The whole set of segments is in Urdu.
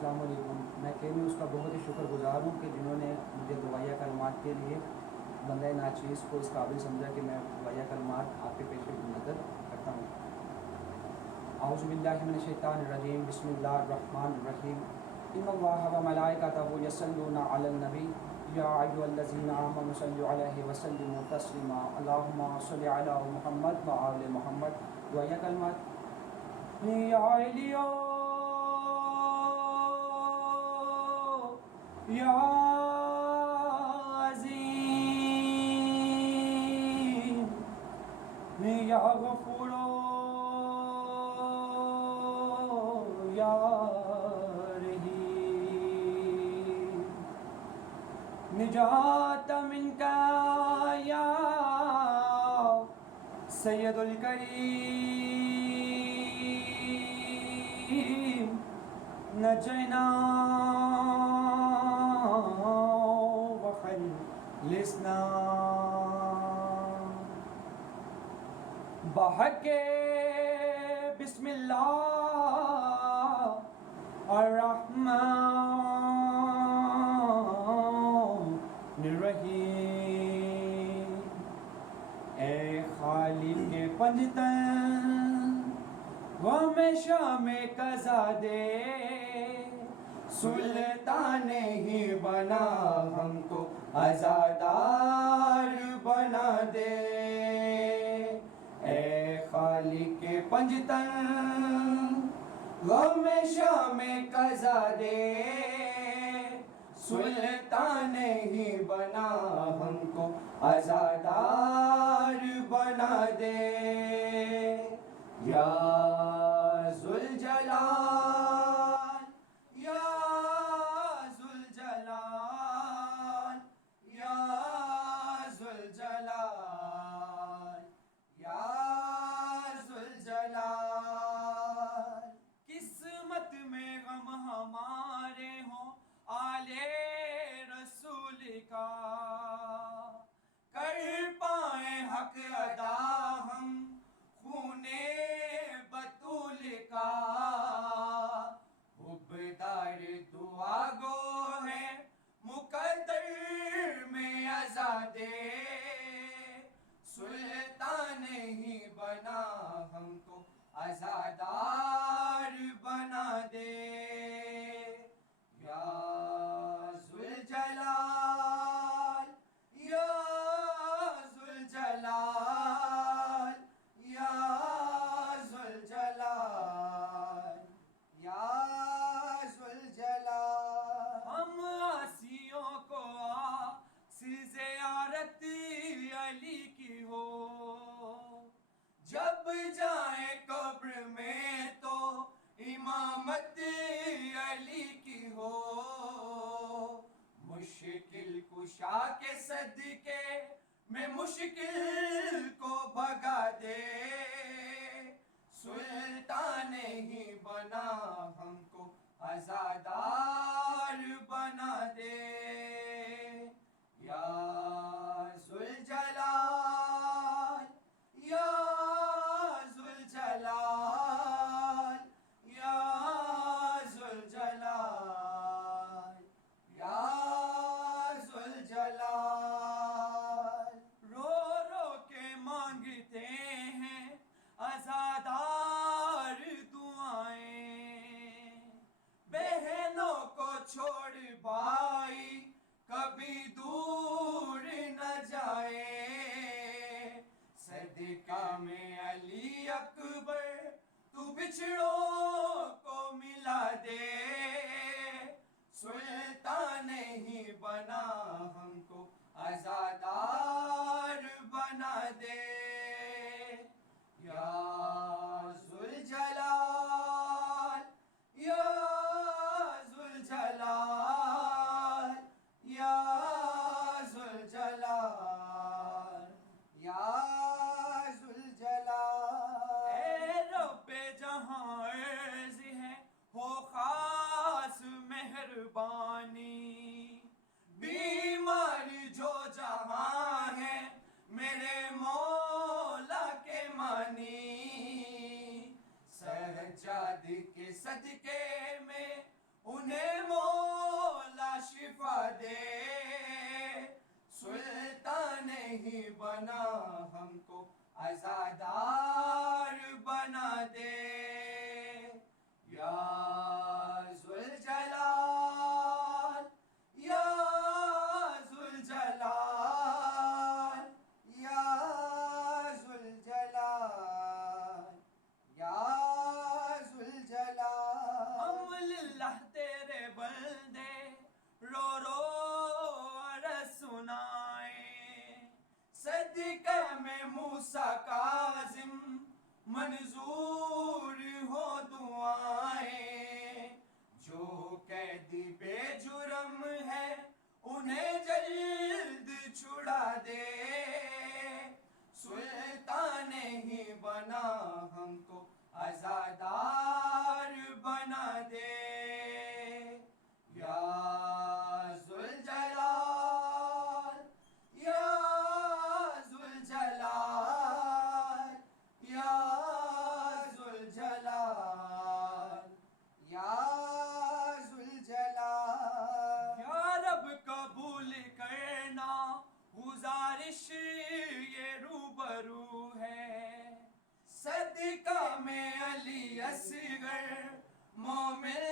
السلام علیکم. میں نیوز کا بہت ہی شکر گزار ہوں کہ جنہوں نے مجھے دعائیہ کلمات کے لیے بندہ ناچیز کو اس قابل سمجھا کہ میں دعائیہ کلمات آپ کے پیش نظر کرتا ہوں. اعوذ باللہ من الشیطان الرجیم. بسم اللہ الرحمن الرحیم. ان اللہ و ملائکتہ یصلون علی النبی یا ایھا الذین آمنوا صلوا علیہ وسلموا تسلیما. اللہم صل علی محمد و آل محمد. دعائیہ کلمات. یا علیو یا عظیم یا غفور یا رحیم. نجات منک یا سید الکریم. نجنا وخلصنا بحق بسم اللہ الرحمن الرحیم. اے خالق پنجتن وہ ہمیشہ میں قضا دے، سلطان ہی بنا ہم کو عزادار بنا دے. اے خالق پنجتن غم شام قضا دے، سلطان ہی بنا ہم کو عزادار بنا دے. یا ذوالجلال یا ذوالجلال یا ذوالجلال یا ذوالجلال. قسمت میں غم ہمارے ہوں آلے رسول کا، کر پائیں حق ادا ہم خونے بطول کا. حبدار دعا گو ہے مقدر میں آزادے، سلطان ہی بنا ہم کو عزادار بنا دے. یا ذوالجلال یا ذوالجلال یا ذوالجلال یا ذوالجلال. ہم عاصیوں کو زیارت علی کی ہو، جب جائیں قبر میں تو امامت علی کی ہو. مشکل کشا کے صدقے میں مشکل کو بھگا دے، سلطان ہی بنا ہم کو عزادار بنا دے. یا ذوالجلال یا ذوالجلال یا ذوالجلال یا ذوالجلال. رو رو کے مانگتے ہیں عزادار دعائیں، بہنوں کو چھوڑ بھائی کبھی دور نہ جائے. صدقہ میں علی اکبر تو بچھڑوں کو ملا دے، سلطان ہی بنا ہم کو عزادار بنا دے. یا ذوالجلال یا ذوالجلال یا ذوالجلال یا ذوالجلال. اے رب جہاں عرض ہے ہو خاص مہربانی، بیمار جو جہاں ہے میرے مولا کے مانی. سجاد کے صدقے میں انہیں بنا ہم کو عزادار بنا دے یا ذوالجلال یا ذوالجلال یا ذوالجلال یا ذوالجلال ہم للہ تیرے بندے رو رو عرض سنائیں صدقہ میں موسیٰ کاظم منظور ہو دعائیں جو قید بے جرم ہے انہیں جلد چھڑا دے سلطان ہی بنا ہم کو عزادار بنا دے یا ذوالجلال یا ذوالجلال یا ذوالجلال یا ذوالجلال یا رب قبول کرنا گزارش یہ روبرو ہے صدقہ میں علی اصغر مومن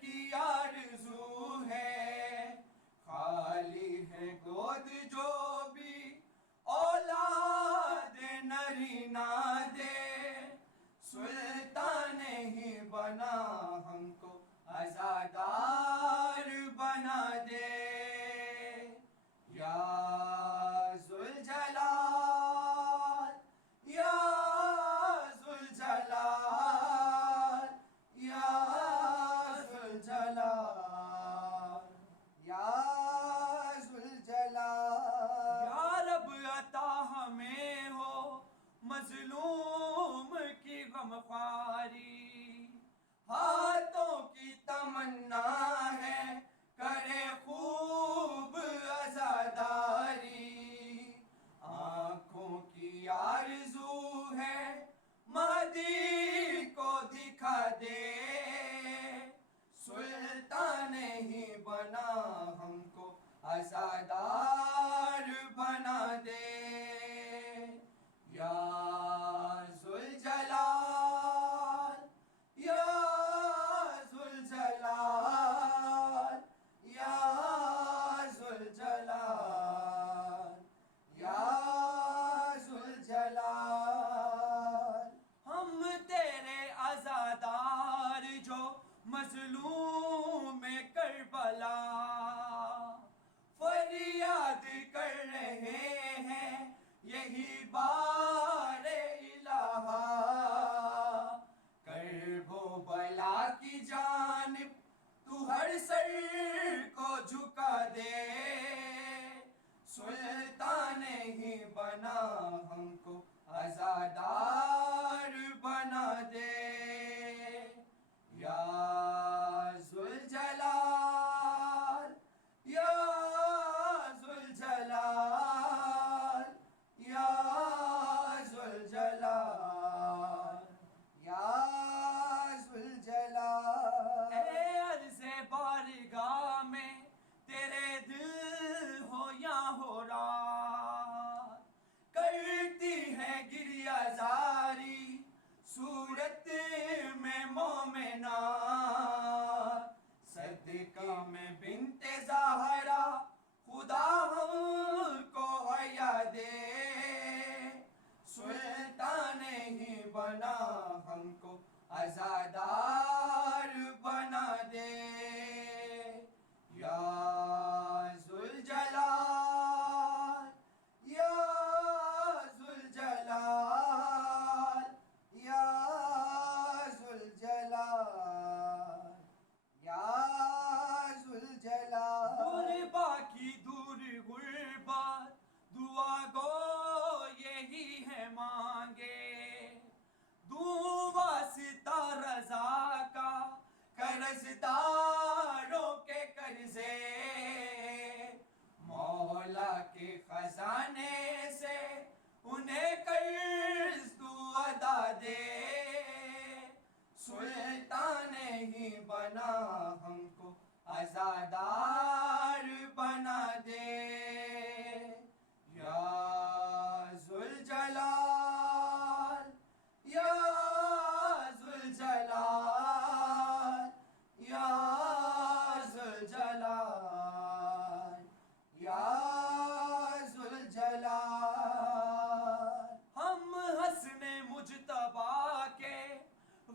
کی آرزو ہے خالی ہے گود جو بھی اولاد نرینہ دے سلطان ہی بنا ہم کو عزادار بنا دے یا ذوالجلال یا ذوالجلال یا ذوالجلال یا ذوالجلال یا رب عطا ہمیں ہو مظلوم کی غمخواری ہاتھوں کی تمنا ہے کرے خوب عزاداری آنکھوں کی آرزو ہے مہدی کو دکھا دے سلطان ہی بنا ہم کو عزادار بنا دے یا ذوالجلال یا ذوالجلال یا ذوالجلال یا ذوالجلال ہم تیرے عزادار جو مظلوم کربلا فریاد کر رہے ہیں یہی بار الہ کرب و بلا کی جانب تو ہر سر کو جھکا دے سلطان ہی بنا ہم کو عزادار بنا دے یا ذوالجلال یا ذوالجلال یا ذوالجلال یا ذوالجلال اے عرض بارگاہ میں تیرے دل ہو یا ہو رات کرتی ہے گریہ زاری صورت میں مومنات صدقہ میں بنت زہرا خدا ہم کو حیا دے سلطان ہی بنا ہم کو عزادار بنا دے یا ذوالجلال یا ذوالجلال یا ذوالجلال یا ذوالجلال غربا کی دور غربت دعا گو یہی ہے مانگے دعا واسطہ رضا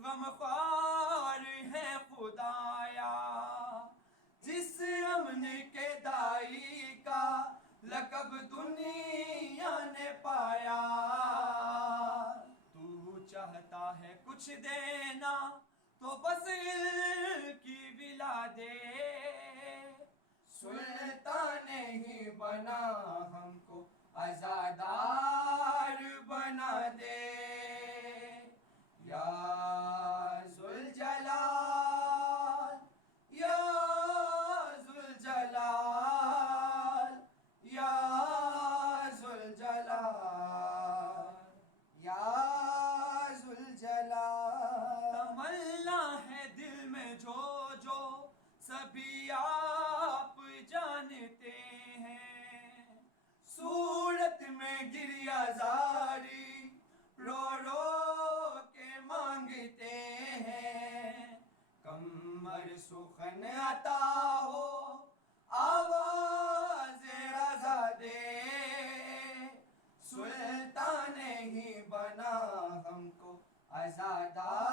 غمخوار ہے خدایا، جس امن کے دائی کا لقب دنیا نے پایا۔ تو چاہتا ہے کچھ دینا تو بس علم کی ولا دے، سلطان ہی بنا ہم کو عزادار بنا دے۔ یا ذوالجلال، یا ذوالجلال، یا ذوالجلال، یا ذوالجلال۔ تمنا ہے دل میں جو جو سبھی آپ جانتے ہیں، صورت میں گریہ زاری رو رو کے مانگتے ہیں، کمر سخن عطا ہو آواز رضا دے، سلطان ہی بنا ہم کو عزادار